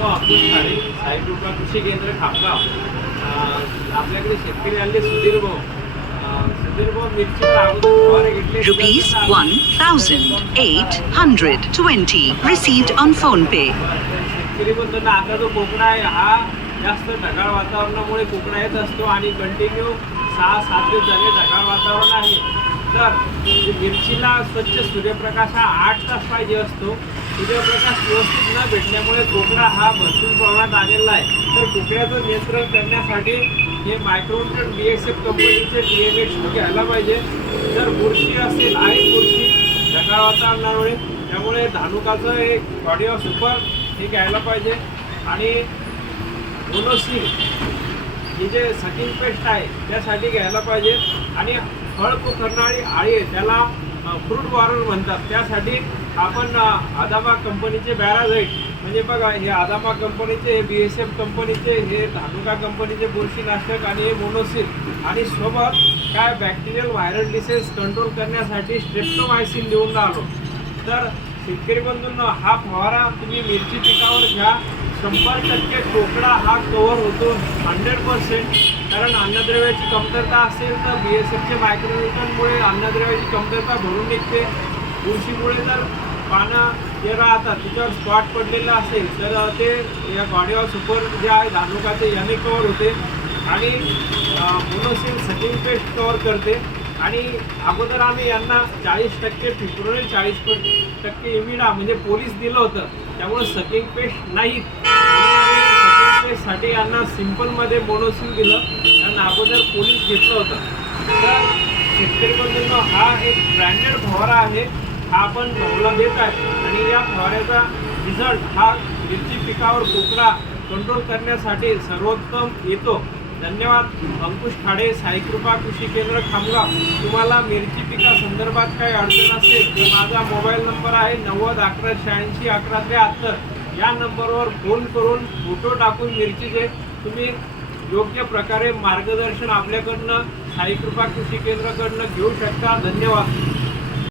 मित्रांनो अकुश ठाणे साई कृपा कृषी केंद्र खामगाव अं, आपल्याकडे शेतकरी आले सुधीर भाऊ. सुधीर भाऊ मिरचीवर अगोदर फवारे घेतले. Rupees 1820 received on phone pay. शेतकरी बंधूंना आता जो कोकणा आहे हा जास्त ढगाळ वातावरणामुळे कोकणा येत असतो आणि कंटिन्यू सहा सात दिवस झाले ढगाळ वातावरण आहे. तर मिरचीला स्वच्छ सूर्यप्रकाश हा आठ तास पाहिजे असतो. सूर्यप्रकाश व्यवस्थित न भेटल्यामुळे कोकणा हा भरपूर प्रमाणात आलेला आहे. तर कुकड्याचं नियंत्रण करण्यासाठी हे मायक्रोन बी एस एफ कंपनीचे डी एम एच घ्यायला पाहिजे. जर बुरशी असेल आणि बुरशी ढगाळ वातावरणामुळे त्यामुळे धानुकाचं एक बॉडी ऑफ सुपर हे घ्यायला पाहिजे. आणि मोनोसिल ही जे सकिंग पेस्ट आहे त्यासाठी घ्यायला पाहिजे. आणि फळ पोखरणारी आळी आहे त्याला फ्रूट वॉरल म्हणतात. त्यासाठी आपण आदामा कंपनीचे बॅराझाईट म्हणजे बघा हे आदामा कंपनीचे हे बी एस एफ कंपनीचे हे धानुका कंपनीचे बुरशीनाशक आणि हे मोनोसिल. आणि सोबत काय बॅक्टेरियल व्हायरल डिसेस कंट्रोल करण्यासाठी स्ट्रेप्टोमायसिन देऊन आलो. तर शेतकरी बंधूंना हा फवारा तुम्ही मिरची पिकावर घ्या. शंभर टक्के कोकडा हा कव्हर होतो हंड्रेड पर्सेंट कारण अन्नद्रव्याची कमतरता असेल तर बी एस एफचे मायक्रोन्युट्रनमुळे अन्नद्रव्याची कमतरता भरून निघते. बुरशीमुळे जर पानं जे राहतात त्याच्यावर स्पॉट पडलेला असेल तर ते या गाडीवर सुपर जे आहे धानुकाचे याने कव्हर होते. आणि मोनोसिल सचिन पेस्ट कव्हर करते. आणि अगोदर आम्ही यांना चाळीस टक्के फिब्रुवारी चाळीस टक्के इमिडा म्हणजे पोलीस दिलं होतं. त्यामुळे सकिंग पेस्ट नाहीत सकिंग पेस्टसाठी यांना सिम्पलमध्ये मोनोसिल दिलं. त्यांना अगोदर पोलीस घेतलं होतं. तर शेतकरी बंधूंनो हा एक ब्रँडेड फवारा आहे. हा आपण भाऊला देत आहे. आणि या फवाऱ्याचा रिझल्ट हा मिरची पिकावर कोकरा कंट्रोल करण्यासाठी सर्वोत्तम येतो. धन्यवाद. अंकुश खाडे साईकृपा कृषी केंद्र खामगाव. तुम्हाला मिरची पिका संदर्भात काही अडचण असेल तर माझा मोबाईल नंबर आहे नव्वद अकरा शहाऐंशी अकरा त्र्याहत्तर. या नंबरवर फोन करून फोटो टाकून मिरचीचे तुम्ही योग्य प्रकारे मार्गदर्शन आपल्याकडनं साईकृपा कृषी केंद्राकडनं घेऊ शकता. धन्यवाद.